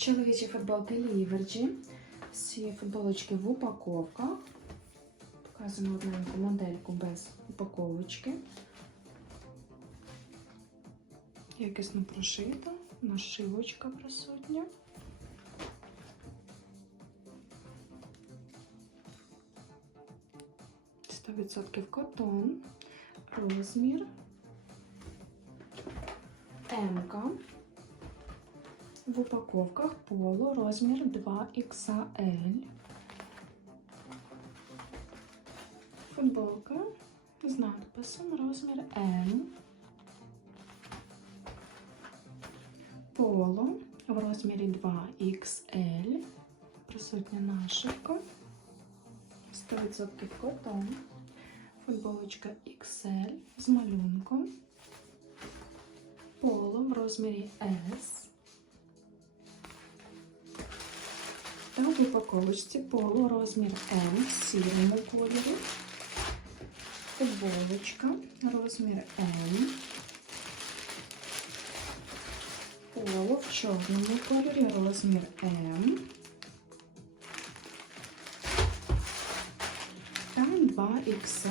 Чоловічі футболки Ліверджі. Всі футболочки в упаковках. Показуємо одненьку модельку без упаковочки. Якісно прошита, нашивочка присутня. Сто відсотків котон, розмір, М-ка. В упаковках поло розмір 2XL. Футболка з надписом розмір М. Поло в розмірі 2XL. Присутня нашивка. 100% котон. Футболочка XL з малюнком. Поло в розмірі S. Та в упаковочці поло розмір М в сірому кольорі. Футболочка розмір М. Поло в чорному кольорі розмір М. Та 2XL.